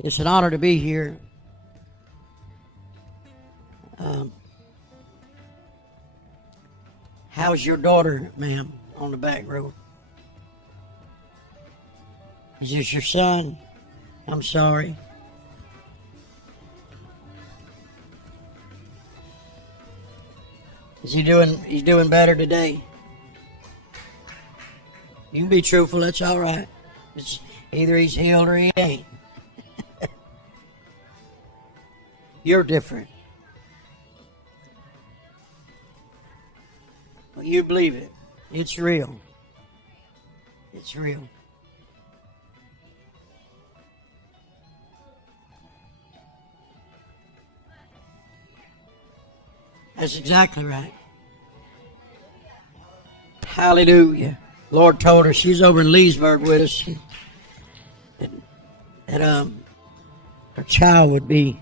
It's an honor to be here. How's your daughter, ma'am, on the back row? Is this your son? I'm sorry. Is he doing? He's doing better today. You can be truthful. That's all right. It's either he's healed or he ain't. You're different. Well, you believe it. It's real. It's real. That's exactly right. Hallelujah. Lord told her she's over in Leesburg with us. That her child would be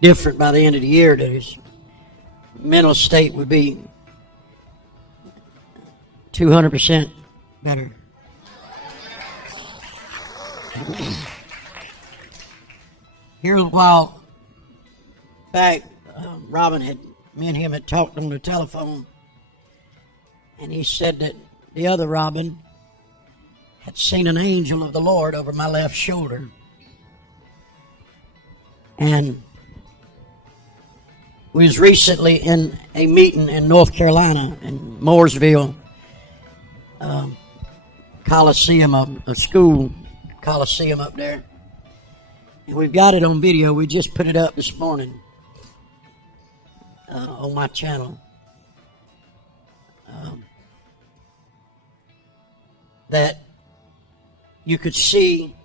different by the end of the year. That his mental state would be 200% better. Here a while back, me and him had talked on the telephone, and he said that the other Robin had seen an angel of the Lord over my left shoulder. And we was recently in a meeting in North Carolina, in Mooresville, Coliseum, a school Coliseum up there. And we've got it on video. We just put it up this morning on my channel. That you could see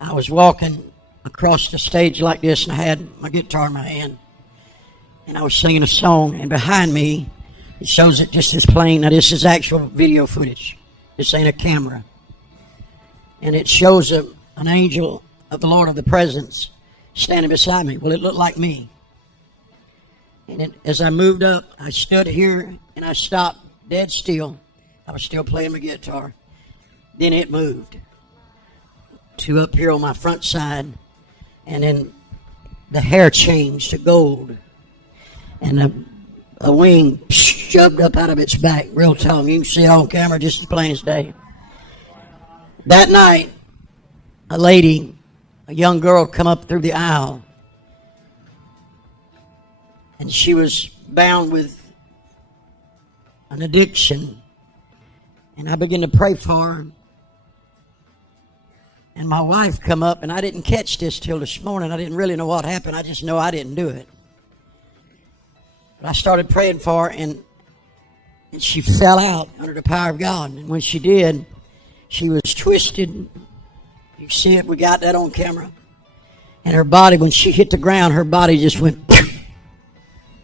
I was walking across the stage like this, and I had my guitar in my hand, and I was singing a song, and behind me it shows it just as plain. Now this is actual video footage. This ain't a camera. And it shows an angel of the Lord of the Presence standing beside me. Well, it looked like me. And as I moved up, I stood here and I stopped dead still. I was still playing my guitar. Then it moved to up here on my front side, and then the hair changed to gold, and a wing shoved up out of its back, real tall. You can see it on camera just as plain as day. That night, a young girl come up through the aisle, and she was bound with an addiction, and I began to pray for her. And my wife come up, and I didn't catch this till this morning. I didn't really know what happened. I just know I didn't do it. But I started praying for her, and she fell out under the power of God. And when she did, she was twisted. You see it? We got that on camera. And her body, when she hit the ground, her body just went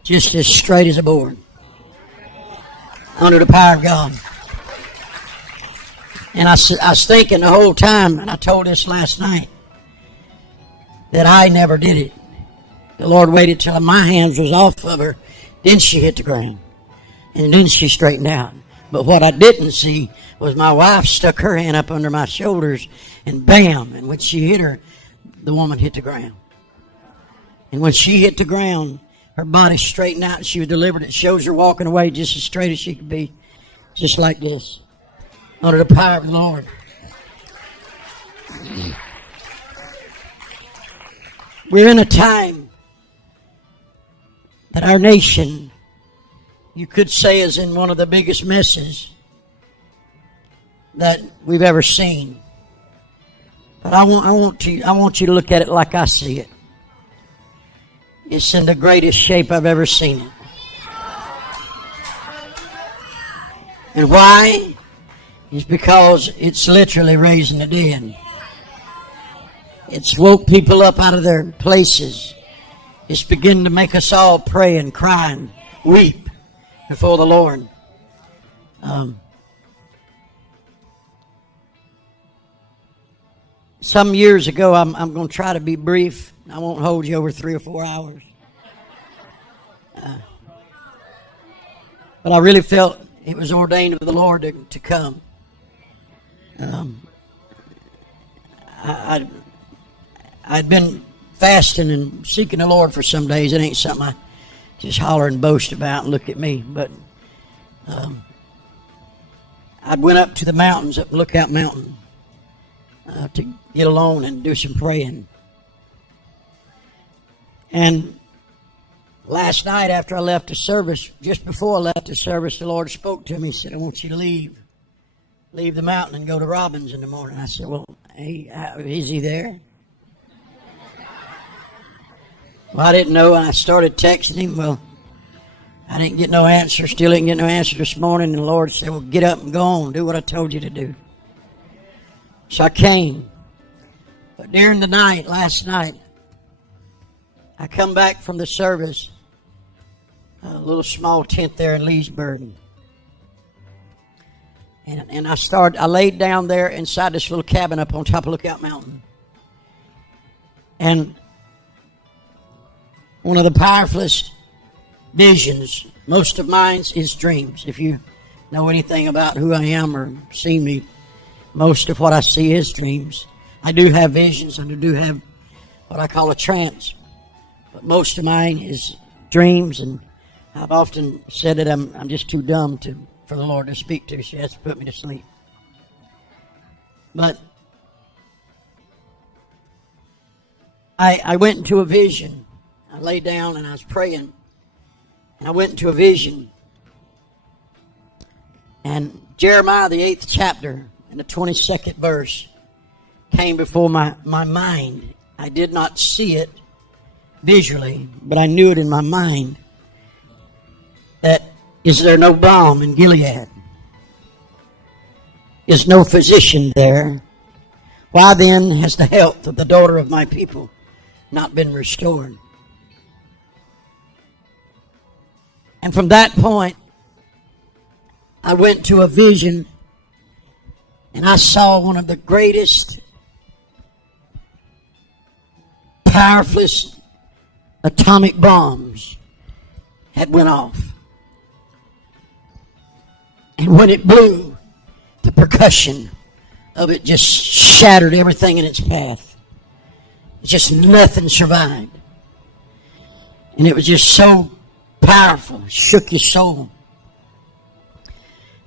just as straight as a board under the power of God. And I was thinking the whole time, and I told this last night, that I never did it. The Lord waited till my hands was off of her. Then she hit the ground. And then she straightened out. But what I didn't see was my wife stuck her hand up under my shoulders, and bam! And when she hit her, the woman hit the ground. And when she hit the ground, her body straightened out, and she was delivered. It shows her walking away just as straight as she could be. Just like this. Under the power of the Lord. We're in a time that our nation, you could say, is in one of the biggest messes that we've ever seen. But I want you to look at it like I see it. It's in the greatest shape I've ever seen it. And why? It's because it's literally raising the dead. It's woke people up out of their places. It's beginning to make us all pray and cry and weep before the Lord. Some years ago, I'm going to try to be brief. I won't hold you over 3 or 4 hours. But I really felt it was ordained of the Lord to come. I'd been fasting and seeking the Lord for some days. It ain't something I just holler and boast about and look at me. But I'd went up to the mountains, up Lookout Mountain, to get alone and do some praying. And last night after I left the service, just before I left the service, the Lord spoke to me. He said, I want you to leave the mountain and go to Robbins in the morning. I said, well, hey, is he there? Well, I didn't know, and I started texting him. Well, I didn't get no answer, still didn't get no answer this morning, and the Lord said, well, get up and go on, do what I told you to do. So I came. But during the night, last night, I come back from the service, a little small tent there in Leesburg. And I laid down there inside this little cabin up on top of Lookout Mountain. And one of the powerfulest visions, most of mine is dreams. If you know anything about who I am or see me, most of what I see is dreams. I do have visions, and I do have what I call a trance. But most of mine is dreams, and I've often said that I'm just too dumb for the Lord to speak to. She has to put me to sleep. But I went into a vision. I lay down and I was praying, and I went into a vision. And Jeremiah, the 8th chapter, and the 22nd verse came before my mind. I did not see it visually, but I knew it in my mind. That is there no balm in Gilead? Is no physician there? Why then has the health of the daughter of my people not been restored? And from that point, I went to a vision, and I saw one of the greatest, powerfulest atomic bombs had went off. And when it blew, the percussion of it just shattered everything in its path. Just nothing survived. And it was just so powerful, shook your soul.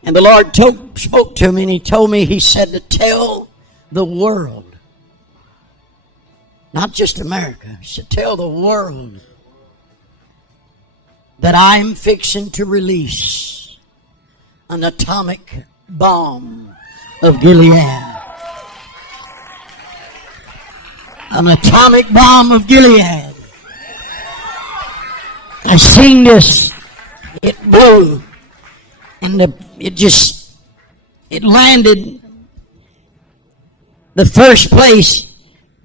And the Lord spoke to me, and He told me, He said to tell the world, not just America, He said tell the world that I'm fixing to release an atomic bomb of Gilead. An atomic bomb of Gilead. I seen this. It blew. And it landed. The first place,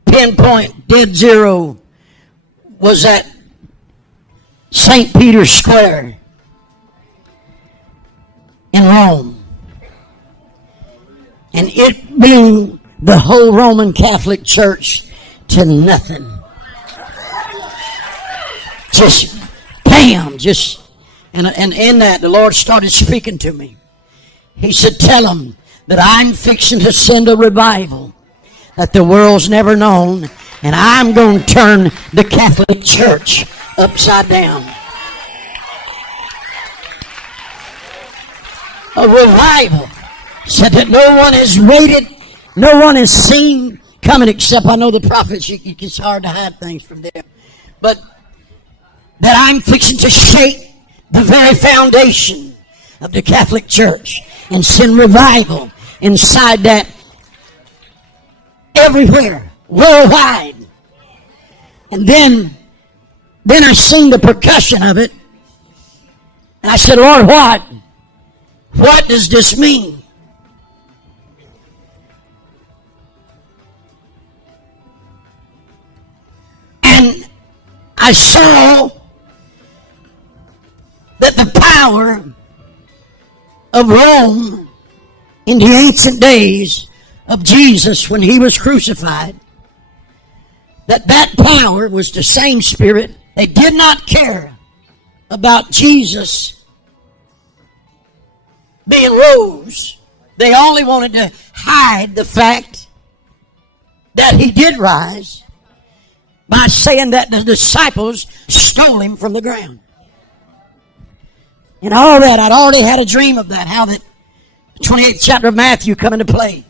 pinpoint, dead zero, was at St. Peter's Square in Rome. And it being the whole Roman Catholic Church to nothing. Just bam, and in that the Lord started speaking to me. He said, tell them that I'm fixing to send a revival that the world's never known, and I'm going to turn the Catholic Church upside down. A revival said that no one has waited, no one has seen coming, except I know the prophets. It's hard to hide things from them. But that I'm fixing to shake the very foundation of the Catholic Church and send revival inside that everywhere, worldwide. And then I seen the percussion of it, and I said, Lord, what? What does this mean? And I saw that the power of Rome in the ancient days of Jesus when He was crucified, that power was the same spirit. They did not care about Jesus being rose. They only wanted to hide the fact that he did rise by saying that the disciples stole him from the ground. And all that, I'd already had a dream of that, how that 28th chapter of Matthew come into play.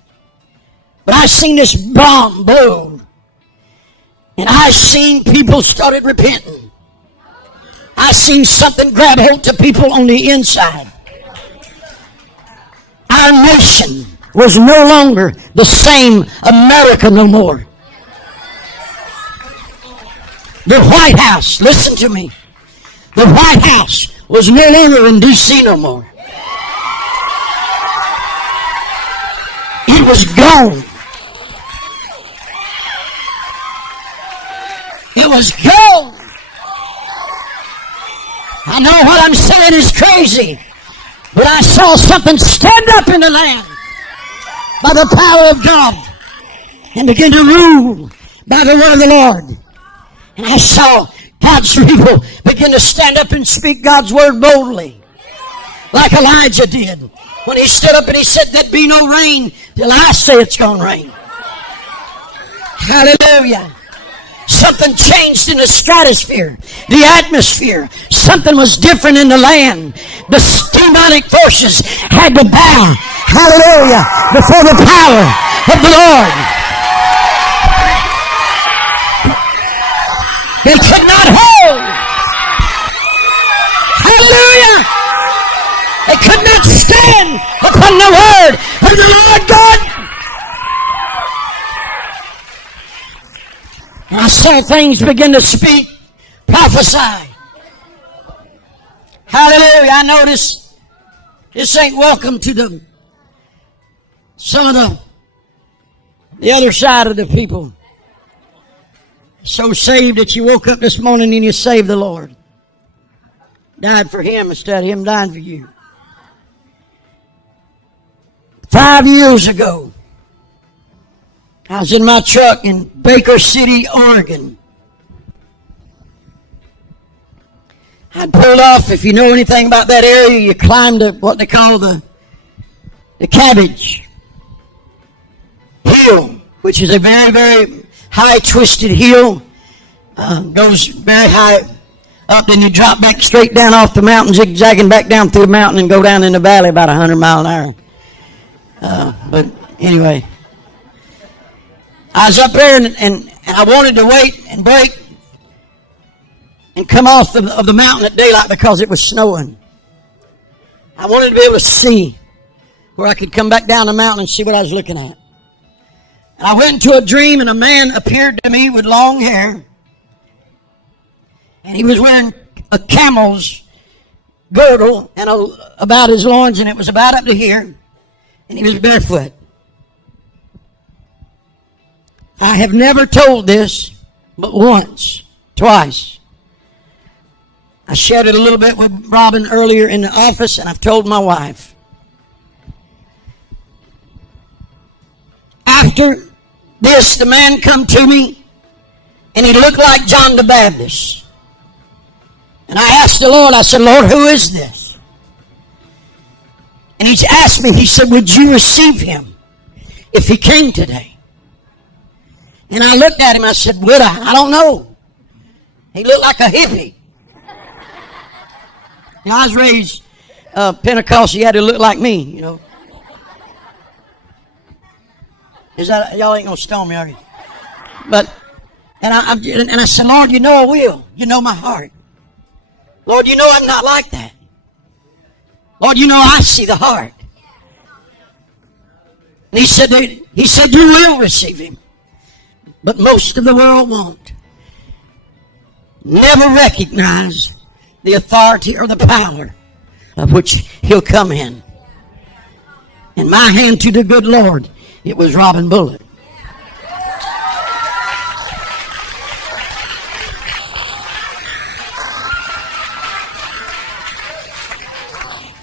But I seen this bomb blow. And I seen people started repenting. I seen something grab hold to people on the inside. Our nation was no longer the same America no more. The White House, listen to me. The White House was no longer in D.C. no more. It was gone. It was gone. I know what I'm saying is crazy, but I saw something stand up in the land by the power of God and begin to rule by the word of the Lord. And I saw God's people begin to stand up and speak God's word boldly, like Elijah did when he stood up and he said, "There'd be no rain till I say it's going to rain." Hallelujah. Something changed in the stratosphere, the atmosphere. Something was different in the land. The demonic forces had to bow, hallelujah, before the power of the Lord. They could not hold. Hallelujah. They could not stand upon the word of the Lord God. And I saw things begin to speak, prophesy. Hallelujah. I notice this ain't welcome to some of the other side of the people. So saved that you woke up this morning and you saved the Lord. Died for him instead of him dying for you. 5 years ago, I was in my truck in Baker City, Oregon. I'd pulled off. If you know anything about that area, you climbed what they call the Cabbage Hill, which is a very, very high, twisted hill. Goes very high up, and you drop back straight down off the mountain, zigzagging back down through the mountain and go down in the valley about 100 miles an hour. But anyway, I was up there and I wanted to wait and break and come off of the mountain at daylight because it was snowing. I wanted to be able to see where I could come back down the mountain and see what I was looking at. And I went into a dream and a man appeared to me with long hair. And he was wearing a camel's girdle and about his loins, and it was about up to here. And he was barefoot. I have never told this, but once, twice. I shared it a little bit with Robin earlier in the office, and I've told my wife. After this, the man come to me, and he looked like John the Baptist. And I asked the Lord, I said, "Lord, who is this?" And he asked me, he said, "Would you receive him if he came today?" And I looked at him, I said, "Would I? I don't know." He looked like a hippie. You know, I was raised Pentecostal, you had to look like me, you know. Y'all ain't gonna stone me, are you? But, and I said, "Lord, you know I will. You know my heart. Lord, you know I'm not like that. Lord, you know I see the heart." And he said, "You will receive him. But most of the world won't. Never recognize the authority or the power of which he'll come in." And my hand to the good Lord, it was Robin Bullock.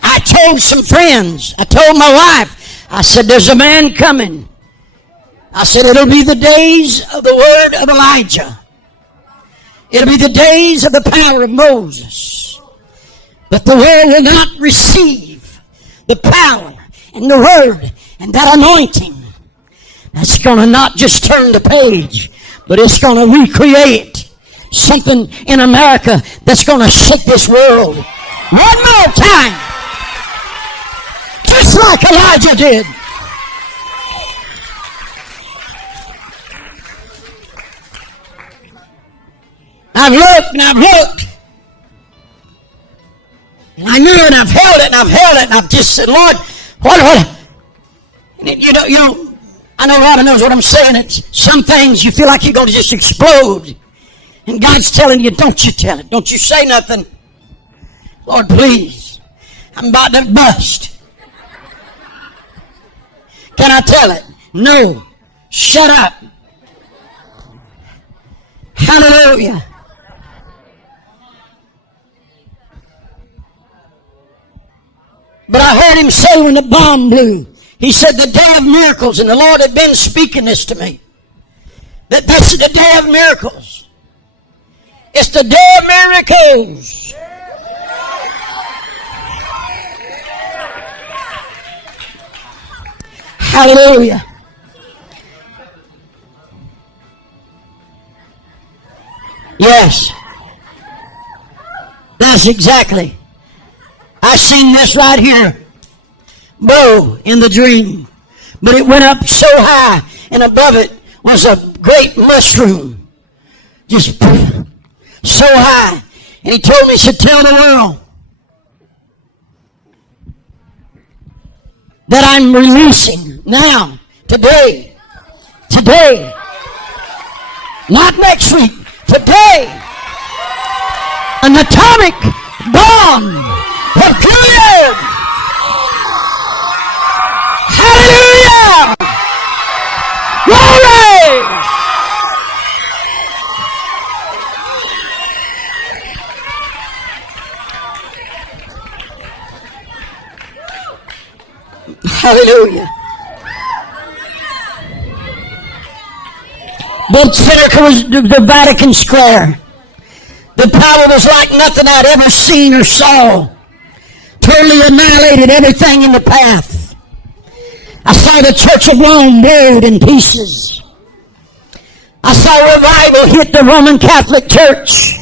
I told some friends, I told my wife, I said, "There's a man coming." I said, "It'll be the days of the word of Elijah. It'll be the days of the power of Moses. But the world will not receive the power and the word and that anointing That's going to not just turn the page, but it's going to recreate something in America that's going to shake this world. One more time. Just like Elijah did. I've looked and I've looked. And I knew it and I've held it and I've held it and I've just said, Lord, what? And you know, I know Robin knows what I'm saying. It's some things you feel like you're going to just explode. And God's telling you, don't you tell it. Don't you say nothing. Lord, please. I'm about to bust. Can I tell it? No. Shut up. Hallelujah. But I heard him say when the bomb blew, he said the day of miracles, and the Lord had been speaking this to me. That's the day of miracles. It's the day of miracles. Hallelujah. Yes. That's exactly. I seen this right here. Blow in the dream. But it went up so high, and above it was a great mushroom. Just so high. And he told me, he said, tell the world that I'm releasing now, today, not next week, today, an atomic bomb of period. Hallelujah! Glory! Hallelujah. Basilica was the Vatican Square. The power was like nothing I'd ever seen or saw. Totally annihilated everything in the path. I saw the Church of Rome buried in pieces. I saw revival hit the Roman Catholic Church.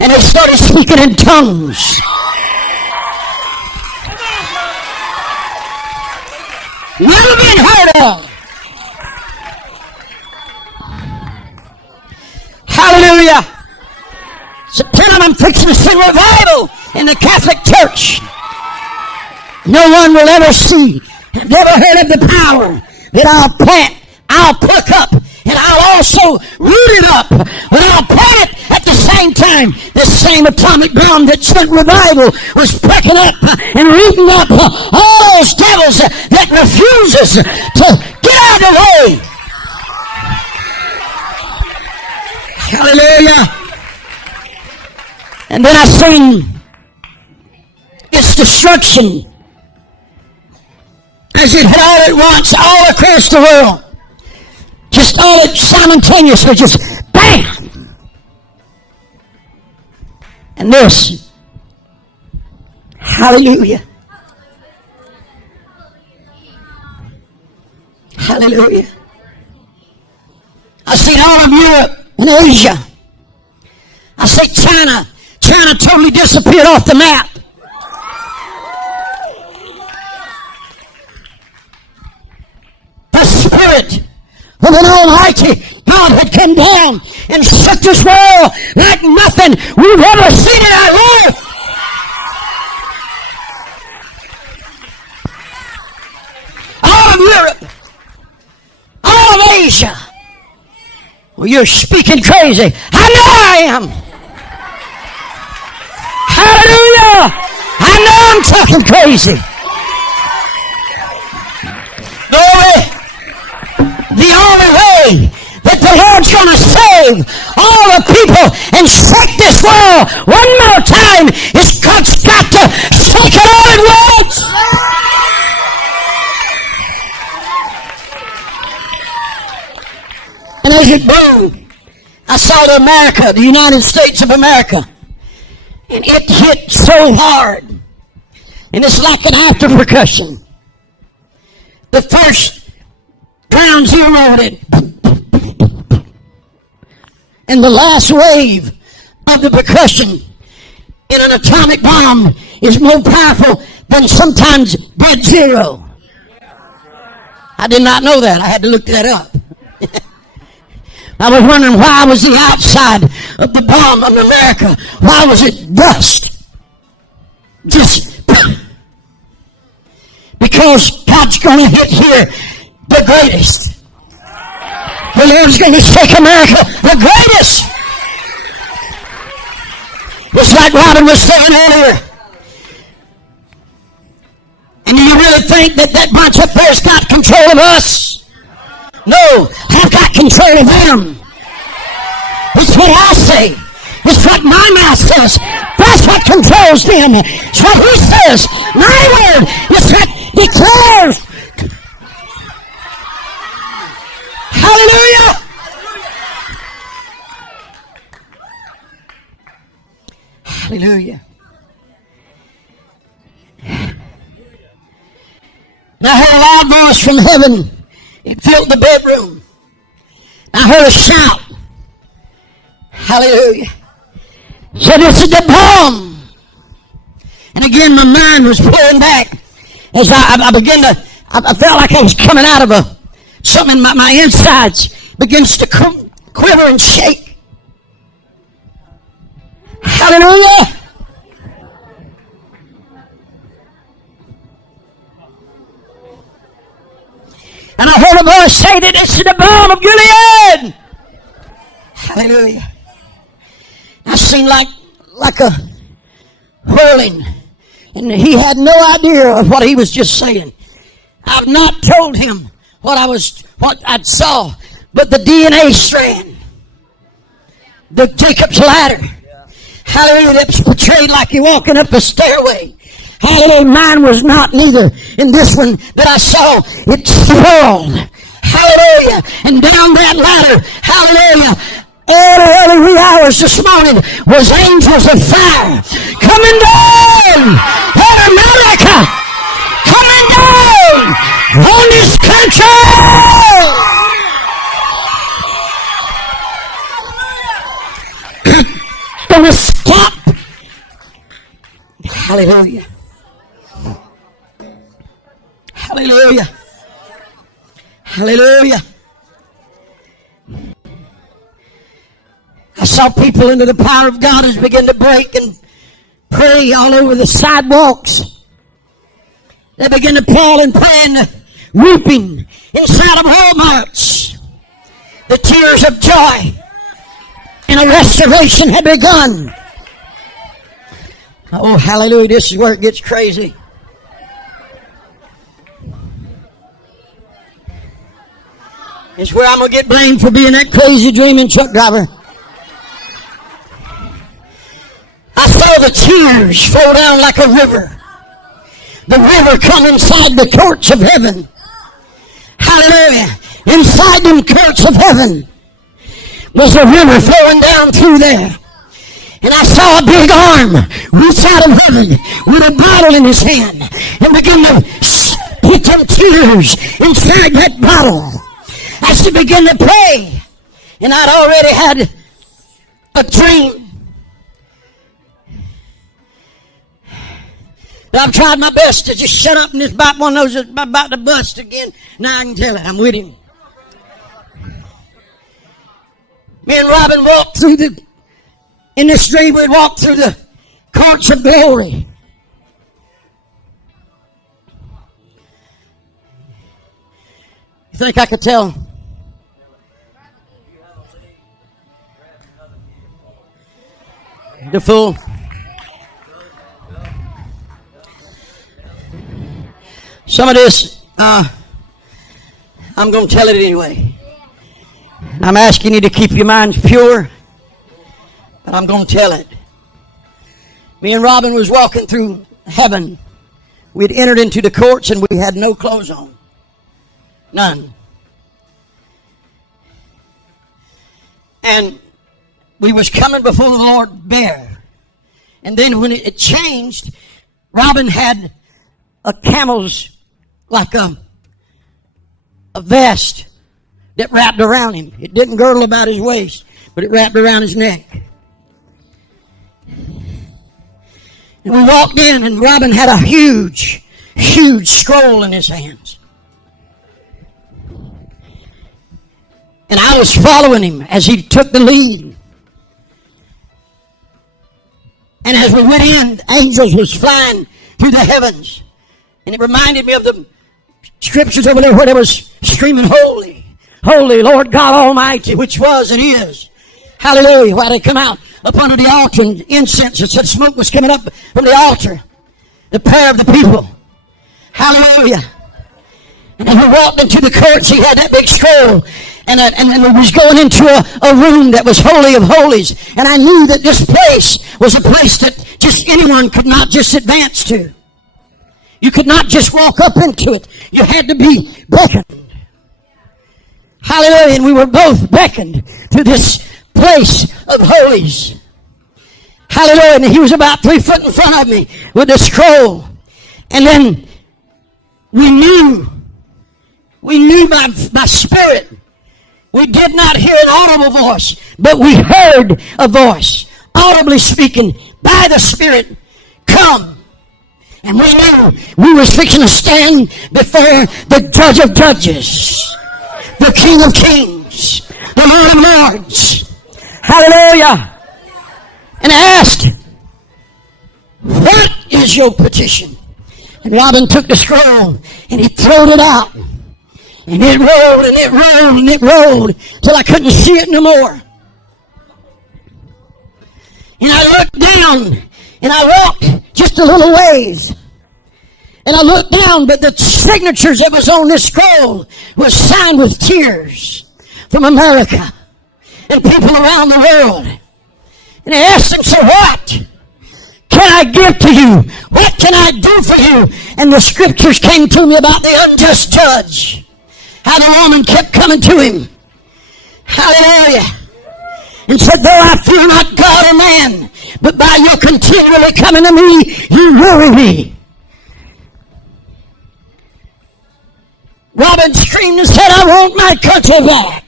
And they started speaking in tongues. Never been heard of. Hallelujah. So tell them I'm fixing to see revival in the Catholic Church. No one will ever see, have never heard of the power that I'll plant, I'll pluck up, and I'll also root it up. But I'll plant it at the same time. The same atomic bomb that sent revival was plucking up and rooting up all those devils that refuses to get out of the way. Hallelujah. And then I seen its destruction as it hit all at once, all across the world. Just all it simultaneously, just bam! And this, hallelujah. Hallelujah. I seen all of Europe and Asia. I see China. China totally disappeared off the map. The Spirit of an Almighty God had come down and shook this world like nothing we've ever seen in our life. All of Europe, all of Asia. Well, you're speaking crazy. I know I am. Hallelujah. I know I'm talking crazy. Glory. The only way that the Lord's going to save all the people and shake this world one more time is God's got to shake it all at once. And as it blew, I saw the United States of America, and it hit so hard, and it's like an after percussion. The first ground zeroed it. And the last wave of the percussion in an atomic bomb is more powerful than sometimes dead zero. I did not know that. I had to look that up. I was wondering, why was the outside of the bomb of America, why was it dust? Just because God's going to hit here the greatest. The Lord's going to shake America the greatest. It's like Robin was saying earlier. And do you really think that that bunch up there's got control of us? No, I've got control of them. It's what I say. It's what my mouth says. That's what controls them. It's what he says. My word is what declares. Hallelujah. Hallelujah. And I heard a loud voice from heaven. It filled the bedroom. I heard a shout. Hallelujah. Said, this is the bomb. And again, my mind was pulling back as I began to, I felt like I was coming out of something in my insides begins to quiver and shake. Hallelujah. And I heard a voice say that this is the bomb of Gilead. Hallelujah. I seemed like a whirling. And he had no idea of what he was just saying. I've not told him what I saw, but the DNA strand, the Jacob's ladder. Hallelujah, that's portrayed like you're walking up a stairway. Hallelujah, mine was not neither. In this one that I saw, it swirled. Hallelujah, and down that ladder, hallelujah, all the early wee hours this morning was angels of fire coming down on America, coming down on this country. Gonna stop. Hallelujah. Hallelujah. Hallelujah. I saw people into the power of God as begin to break and pray all over the sidewalks. They begin to call and pray and weeping inside of Walmarts. The tears of joy and a restoration had begun. Oh, hallelujah. This is where it gets crazy. It's where I'm going to get blamed for being that crazy dreaming truck driver. I saw the tears flow down like a river. The river come inside the courts of heaven. Hallelujah. Inside them courts of heaven was a river flowing down through there. And I saw a big arm reach out of heaven with a bottle in his hand and begin to put them tears inside that bottle. As he began to pray, and I'd already had a dream. But I've tried my best to just shut up, and this about one of those that's about to bust again. Now I can tell it. I'm with him. Me and Robin walked through in this dream, we'd walk through the courts of glory. You think I could tell? The fool. Some of this, I'm going to tell it anyway. I'm asking you to keep your minds pure, but I'm going to tell it. Me and Robin was walking through heaven. We'd entered into the courts and we had no clothes on. None. And we was coming before the Lord bare. And then when it changed, Robin had a camel's, like a a vest that wrapped around him. It didn't girdle about his waist, but it wrapped around his neck. And we walked in, and Robin had a huge, huge scroll in his hands. And I was following him as he took the lead. And as we went in, angels was flying through the heavens. And it reminded me of the scriptures over there where they was screaming, holy, holy Lord God Almighty, which was and is. Hallelujah. While they come out up under the altar, and incense, it said smoke was coming up from the altar. The prayer of the people. Hallelujah. And as we walked into the courts, he had that big scroll. And we was going into a room that was holy of holies. And I knew that this place was a place that just anyone could not just advance to. You could not just walk up into it. You had to be beckoned. Hallelujah. And we were both beckoned to this place of holies. Hallelujah. And he was about 3 foot in front of me with the scroll. And then we knew by spirit. We did not hear an audible voice, but we heard a voice, audibly speaking by the Spirit, come. And we knew we were fixing to stand before the Judge of Judges, the King of Kings, the Lord of Lords. Hallelujah. And I asked, what is your petition? And Robin took the scroll and he throwed it out. And it rolled and it rolled and it rolled till I couldn't see it no more. And I looked down and I walked just a little ways. And I looked down, but the signatures that was on this scroll was signed with tears from America and people around the world. And I asked him, so what can I give to you? What can I do for you? And the scriptures came to me about the unjust judge. How the woman kept coming to him. Hallelujah. And said, though I fear not God or man, but by your continually coming to me, you worry me. Robin screamed and said, I want my country back.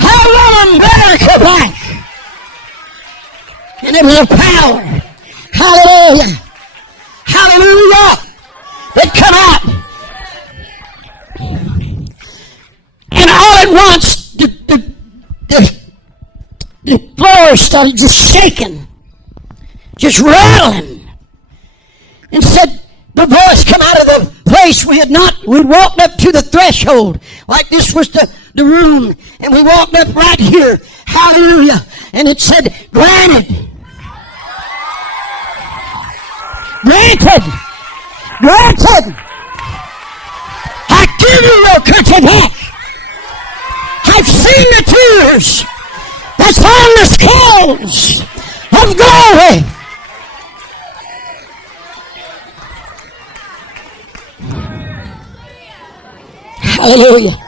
I want America back. And it was a power. Hallelujah. Hallelujah. That come out. And all at once, the floor started just shaking, just rattling. And said, the voice come out of the place we'd walked up to the threshold, like this was the room, and we walked up right here. Hallelujah. And it said, granted. Granted. Granted. I give you your country back. I've seen the tears that's on the scales of glory. Hallelujah.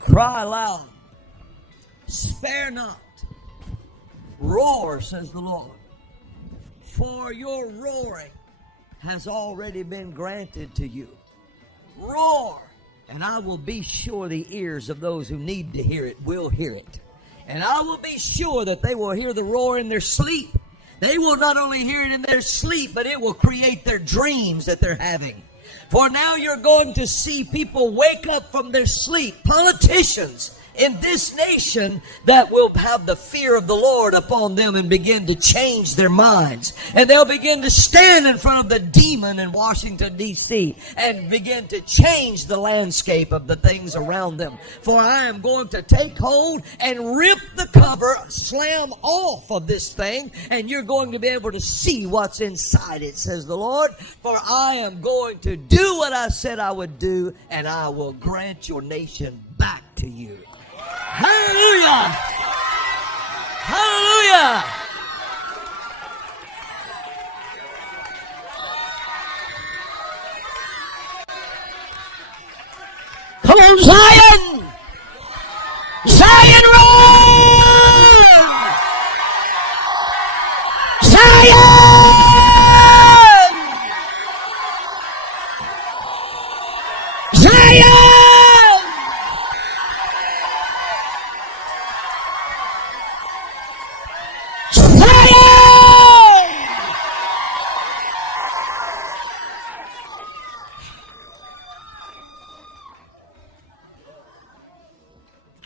Cry loud, spare not, roar, says the Lord, for your roaring has already been granted to you. Roar, and I will be sure the ears of those who need to hear it will hear it. And I will be sure that they will hear the roar in their sleep. They will not only hear it in their sleep, but it will create their dreams that they're having. For now you're going to see people wake up from their sleep, politicians in this nation that will have the fear of the Lord upon them and begin to change their minds. And they'll begin to stand in front of the demon in Washington, D.C. and begin to change the landscape of the things around them. For I am going to take hold and rip the cover, slam off of this thing, and you're going to be able to see what's inside it, says the Lord. For I am going to do what I said I would do, and I will grant your nation back to you. Hallelujah! Hallelujah! Come on, Zion! Zion, roar! Zion! Zion!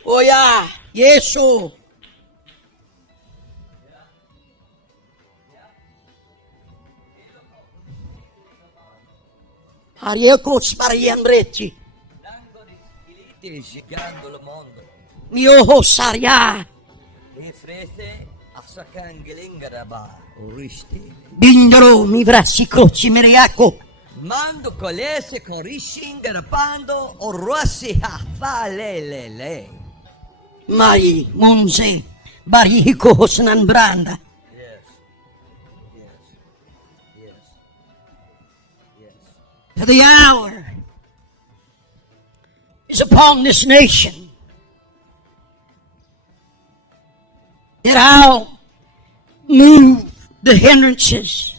Oh yeah, Yesu. Ariekos pariandreci. Mio hosaria. Bindro mi vrassi croci meriaco. Mando colese corishinga pando o rossi ha fa le. Mai munze bariko hosnan branda. Yes. For the hour is upon this nation that I'll move the hindrances.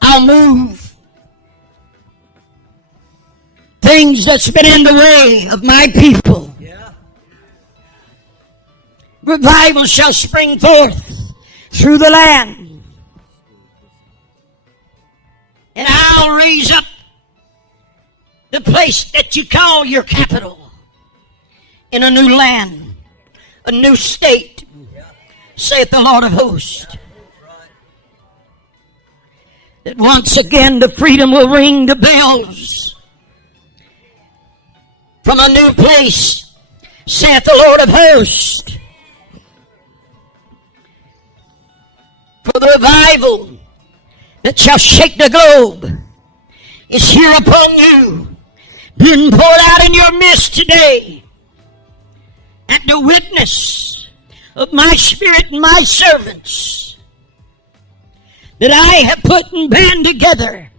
I'll move things that's been in the way of my people. Revival shall spring forth through the land. And I'll raise up the place that you call your capital in a new land, a new state, saith the Lord of hosts. That once again the freedom will ring the bells from a new place, saith the Lord of hosts. For the revival that shall shake the globe is here upon you, being poured out in your midst today. At the witness of my spirit and my servants that I have put and band together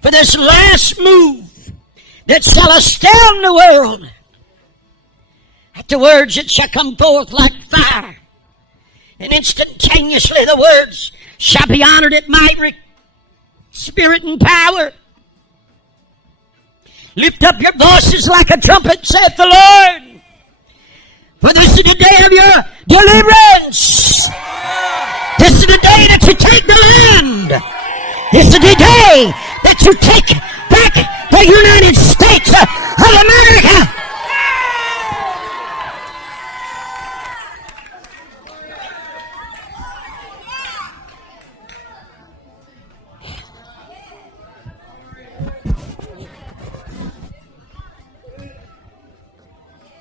for this last move that shall astound the world. At the words that shall come forth like fire, and instantaneously the words shall be honored at my spirit and power. Lift up your voices like a trumpet, saith the Lord. For this is the day of your deliverance. This is the day that you take the land. This is the day that you take back the United States of America.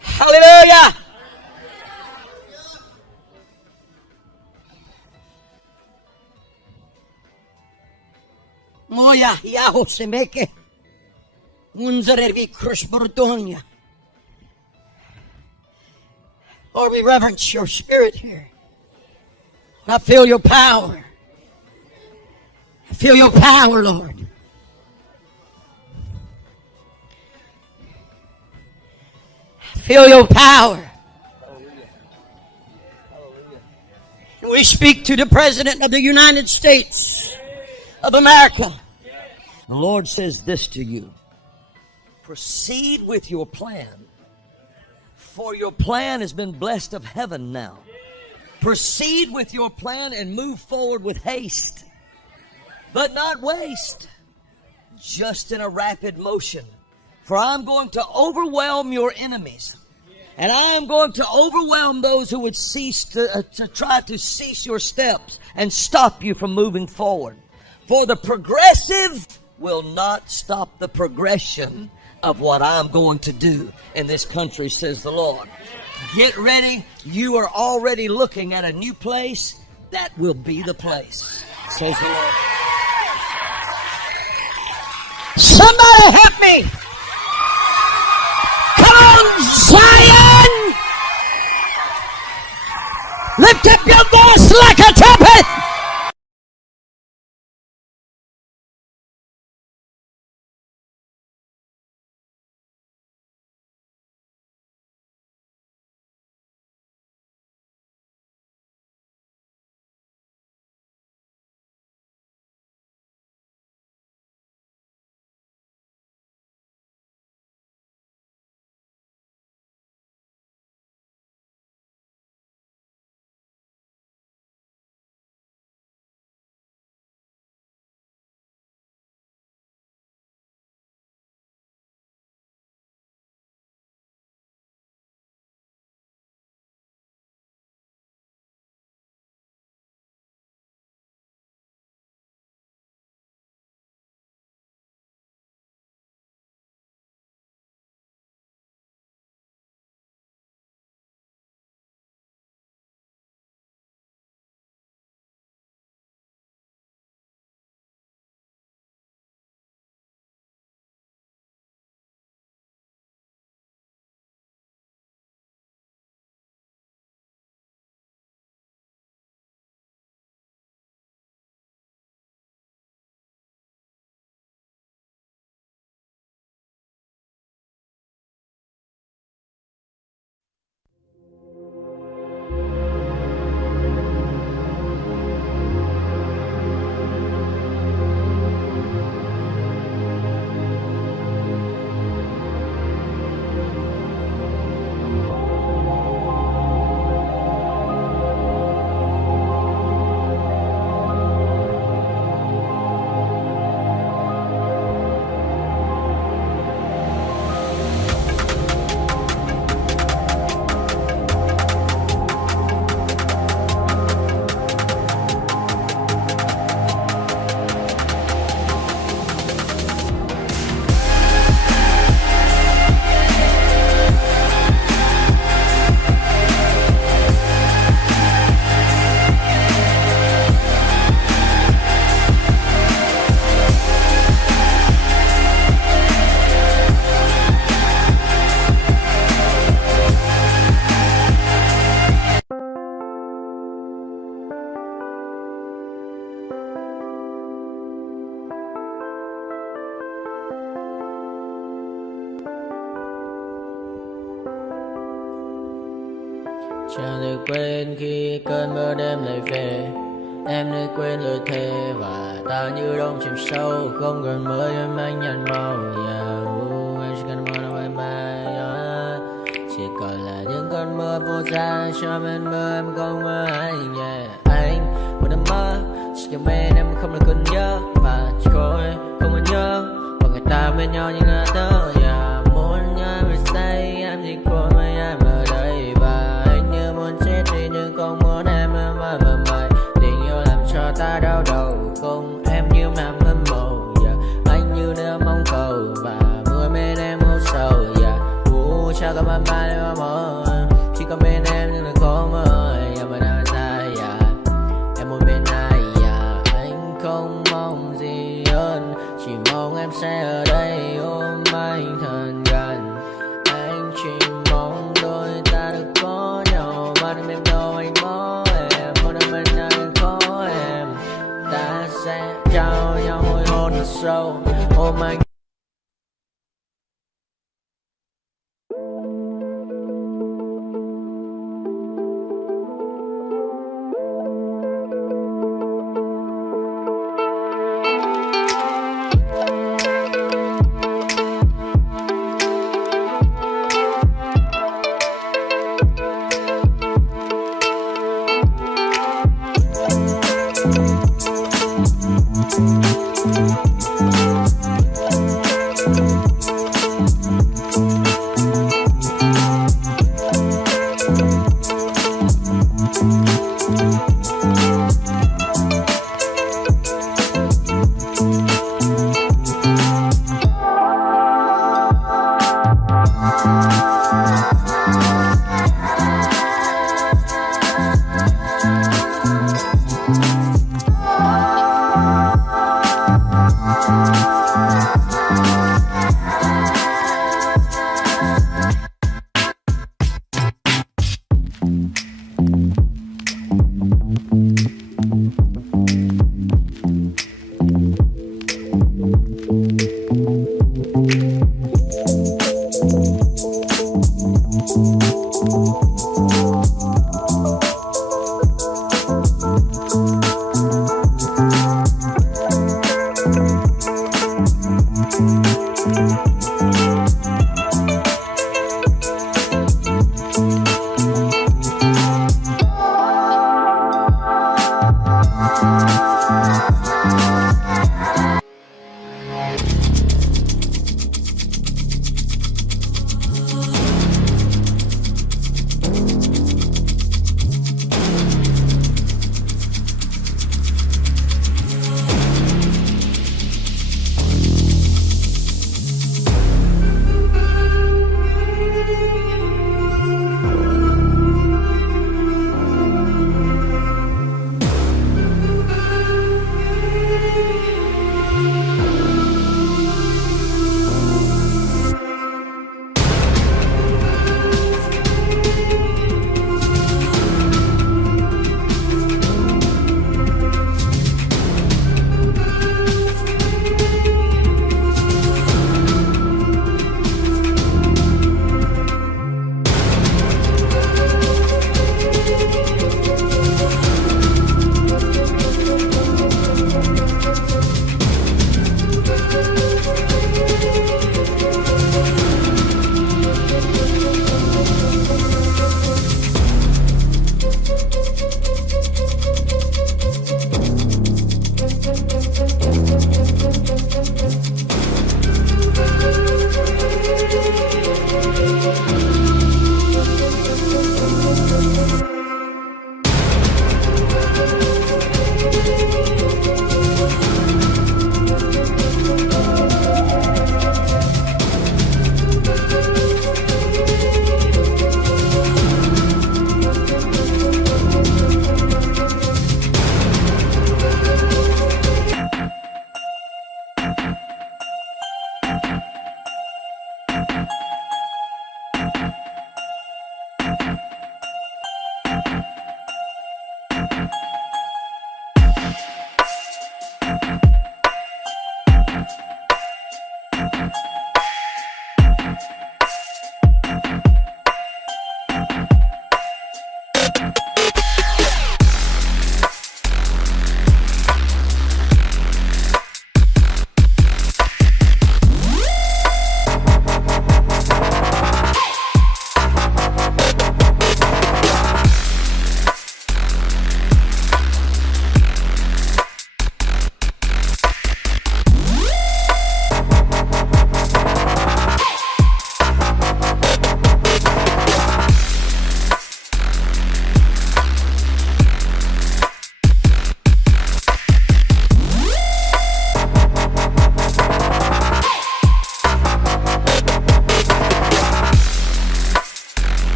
Hallelujah! Moja jaho se meke unzarevi krusbordonia. Lord, we reverence your spirit here. I feel your power. I feel your power, Lord. Feel your power. We speak to the President of the United States of America. The Lord says this to you. Proceed with your plan, for your plan has been blessed of heaven now. Proceed with your plan and move forward with haste, but not waste, just in a rapid motion. For I'm going to overwhelm your enemies, And I am going to overwhelm those who would cease to try to cease your steps and stop you from moving forward. For the progressive will not stop the progression of what I'm going to do in this country, says the Lord. Get ready. You are already looking at a new place. That will be the place, says the Lord. Somebody help me! Come on, Zion! Lift up your voice like a trumpet! Chẳng được quên khi cơn mưa đêm lại về. Em nơi quên lời thề và ta như đông chìm sâu, không còn mơ em anh nhạt màu. Em chỉ cần mơ đâu em bay, chỉ còn là những cơn mưa vô giá cho bên mơ em không mơ anh. Anh một đêm mơ chỉ cần bên em không được còn nhớ và chỉ khôi không còn nhớ và người ta bên nhau như ngã tớ. Muốn nhớ về say em chỉ còn với em ở đây và anh như muốn chết đi nhưng không muốn em mơ mày. Tình yêu làm cho ta đau đầu, không em như mà mơ mộng. Anh như nếu mong cầu và mưa bên em u sầu. Chắc có mà ba đêm mơ chỉ có bên em nhưng là khó mơ. Mà đang dài em muốn bên ai. Anh không mong gì hơn, chỉ mong em sẽ ở đây ôm anh thật gần. Anh chỉ mong đôi ta được có nhau mà đừng em đâu anh mơ em. Một đêm bên anh có em, ta sẽ trao nhau môi hôn thật sâu ôm anh.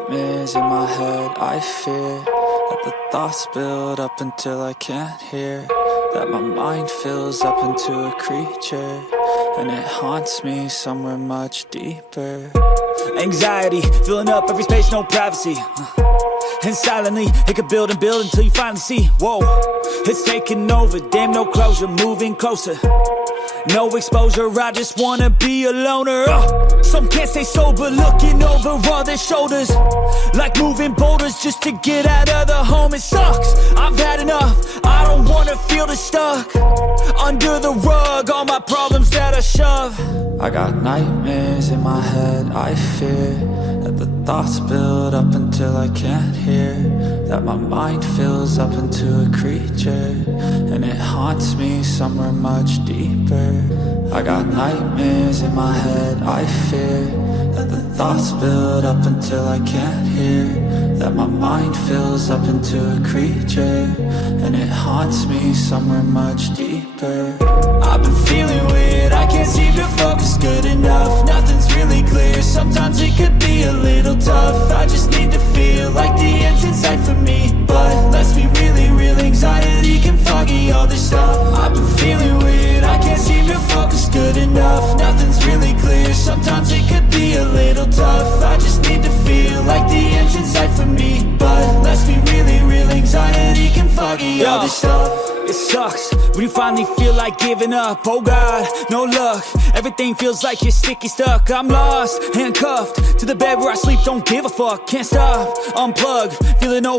nightmares in my head. I fear that the thoughts build up until I can't hear, that my mind fills up into a creature, and it haunts me somewhere much deeper. Anxiety, filling up every space, no privacy. And silently, it could build and build until you finally see, whoa, it's taking over, damn no closure, moving closer. No exposure, I just wanna be a loner. Some can't stay sober, looking over all their shoulders, like moving boulders just to get out of the home. It sucks, I've had enough, I don't wanna feel the stuck under the rug, all my problems that I shove. I got nightmares in my head. I fear that the thoughts build up until I can't hear, that my mind fills up into a creature, and it haunts me somewhere much deeper. I got nightmares in my head. I fear that the thoughts build up until I can't hear, that my mind fills up into a creature, and it haunts me somewhere much deeper. I've been feeling weird, I can't seem to focus good enough. Nothing's really clear, sometimes it could be a little tough. I just need to feel like the end's in sight for me, but let's be really real, anxiety can foggy all this stuff. I've been feeling weird, I can't seem to focus good enough. Nothing's really clear, sometimes it could be a little tough. I just need to feel like the end's in sight for me, but let's be really real, anxiety can foggy all this stuff. It sucks when you finally feel like giving up. Oh God, no luck, everything feels like you're sticky stuck. I'm lost, handcuffed to the bed where I sleep, don't give a fuck. Can't stop, unplug, feeling over